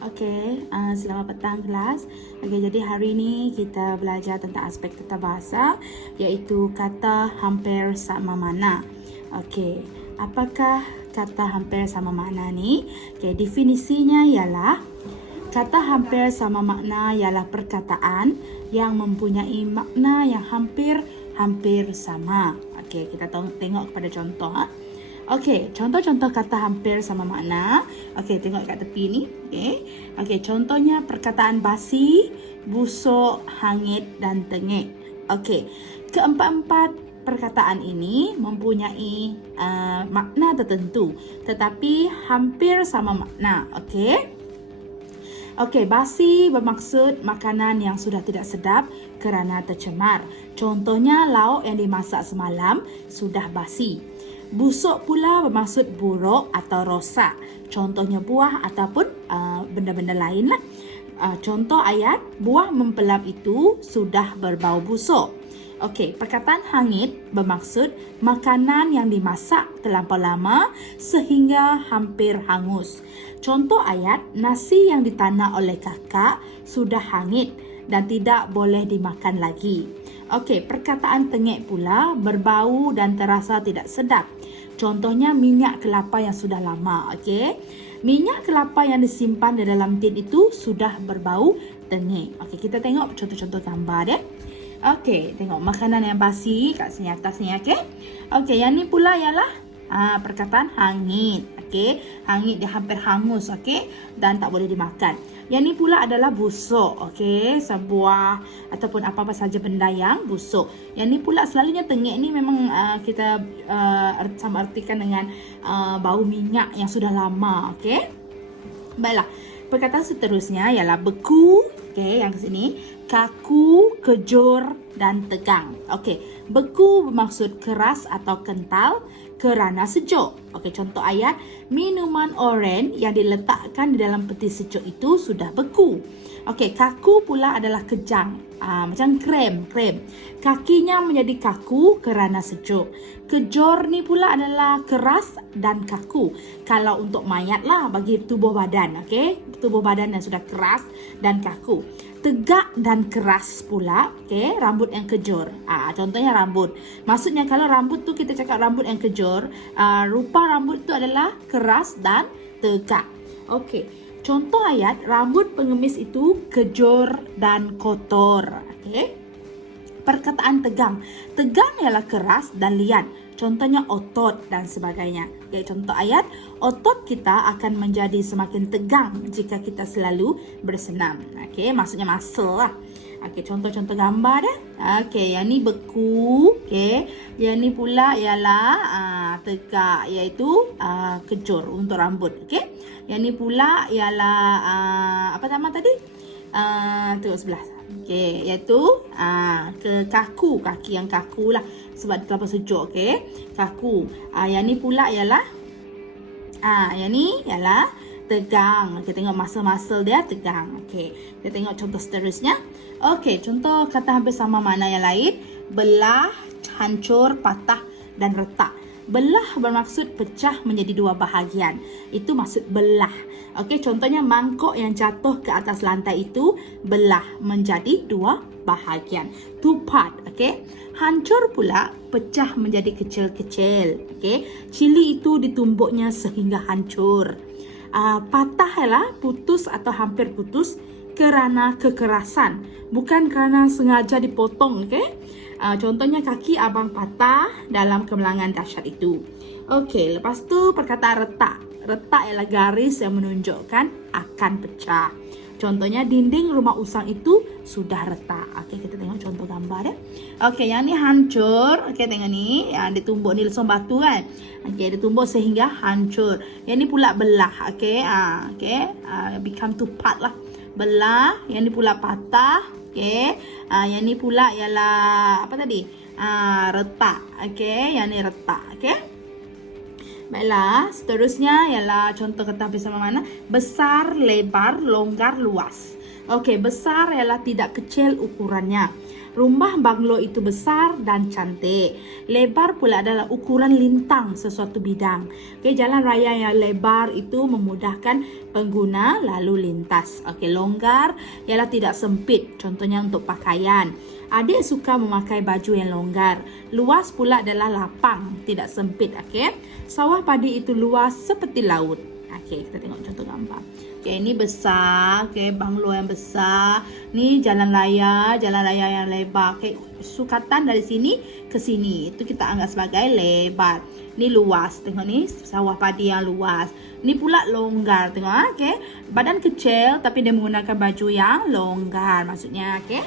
Okey, selamat petang kelas. Okey, jadi hari ini kita belajar tentang aspek tata bahasa iaitu kata hampir sama makna. Okey, apakah kata hampir sama makna ni? Okey, definisinya ialah kata hampir sama makna ialah perkataan yang mempunyai makna yang hampir sama. Okey, kita tengok kepada contoh. Okey, contoh-contoh kata hampir sama makna. Okey, tengok kat tepi ni. Okey, contohnya perkataan basi, busuk, hangit dan tengik. Okey, keempat-empat perkataan ini mempunyai makna tertentu tetapi hampir sama makna. Okey, basi bermaksud makanan yang sudah tidak sedap kerana tercemar. Contohnya lauk yang dimasak semalam sudah basi. Busuk pula bermaksud buruk atau rosak. Contohnya buah ataupun benda-benda lain lah. Contoh ayat, buah mempelap itu sudah berbau busuk. Okey, perkataan hangit bermaksud makanan yang dimasak terlampau lama sehingga hampir hangus. Contoh ayat, nasi yang ditanak oleh kakak sudah hangit dan tidak boleh dimakan lagi. Okey, perkataan tengik pula berbau dan terasa tidak sedap. Contohnya minyak kelapa yang sudah lama. Okey, minyak kelapa yang disimpan di dalam tin itu sudah berbau tengik. Okey, kita tengok contoh-contoh gambar dia. Okey, tengok makanan yang basi kat sini atas ni. Okey, yang ni pula ialah perkataan hangit. Okey, hangit dia hampir hangus. Okey, dan tak boleh dimakan. Yang ni pula adalah busuk. Okey, sebuah ataupun apa-apa saja benda yang busuk. Yang ni pula selalunya tengik ni memang kita sama artikan dengan bau minyak yang sudah lama. Okey, baiklah. Perkataan seterusnya ialah beku. Okey, yang ke sini kaku, kejur dan tegang. Okey, beku bermaksud keras atau kental kerana sejuk. Okey, contoh ayat, minuman oren yang diletakkan di dalam peti sejuk itu sudah beku. Okey, kaku pula adalah kejang. Macam krem. Kakinya menjadi kaku kerana sejuk. Kejor ni pula adalah keras dan kaku. Kalau untuk mayat lah, bagi tubuh badan. Okey, tubuh badan yang sudah keras dan kaku. Tegak dan keras pula, okey, rambut yang kejor. Contohnya rambut. Maksudnya kalau rambut tu kita cakap rambut yang kejor, rupa rambut tu adalah keras dan tegak. Okey. Contoh ayat, rambut pengemis itu kejor dan kotor. Okey. Perkataan tegang. Tegang ialah keras dan liat. Contohnya otot dan sebagainya. Okay, contoh ayat, otot kita akan menjadi semakin tegang jika kita selalu bersenam. Okey, maksudnya muscle lah. Okey, contoh-contoh gambar dah. Okey, yang ni beku. Okey, yang ni pula ialah tegak, iaitu kejor untuk rambut. Okey, yang ni pula ialah apa nama tadi? Tengok sebelah. Okey, iaitu kaku, kaki yang kaku lah sebab terlalu sejuk. Okey, kaku. Yang ni pula ialah yang ni ialah tegang. Kita tengok muscle-muscle dia tegang. Okey, kita tengok contoh seterusnya. Okey, contoh kata hampir sama makna yang lain, belah, hancur, patah dan retak. Belah bermaksud pecah menjadi dua bahagian. Itu maksud belah. Okey, contohnya mangkuk yang jatuh ke atas lantai itu belah menjadi dua bahagian. To part. Okey. Hancur pula pecah menjadi kecil-kecil. Okey. Cili itu ditumbuknya sehingga hancur. Patah ialah putus atau hampir putus kerana kekerasan, bukan kerana sengaja dipotong. Okey. Contohnya kaki abang patah dalam kemalangan dahsyat itu. Okey, lepas tu perkataan retak. Retak ialah garis yang menunjukkan akan pecah. Contohnya dinding rumah usang itu sudah retak. Okey, kita tengok contoh gambar dia. Okey, yang ni hancur. Okey, tengok ni, yang ditumbuk ni lesung batu kan. Okey, ditumbuk sehingga hancur. Yang ni pula belah. Okey, become to part lah. Belah, yang ni pula patah. Okey, yang ni pula ialah apa tadi? Retak. Okey, yang ni retak. Okey. Baiklah, seterusnya ialah contoh kata hampir sama makna, besar, lebar, longgar, luas. Okey, besar ialah tidak kecil ukurannya. Rumah banglo itu besar dan cantik. Lebar pula adalah ukuran lintang sesuatu bidang. Okey, jalan raya yang lebar itu memudahkan pengguna lalu lintas. Okey, longgar ialah tidak sempit. Contohnya untuk pakaian. Adik suka memakai baju yang longgar. Luas pula adalah lapang, tidak sempit. Okey. Sawah padi itu luas seperti laut. Okey, kita tengok contoh gambar. Okey, ini besar, okey, banglo yang besar. Ni jalan raya yang lebar. Okey, sukatan dari sini ke sini itu kita anggap sebagai lebar. Ni luas, tengok ni sawah padi yang luas. Ni pula longgar, tengok okey. Badan kecil tapi dia menggunakan baju yang longgar maksudnya, okey.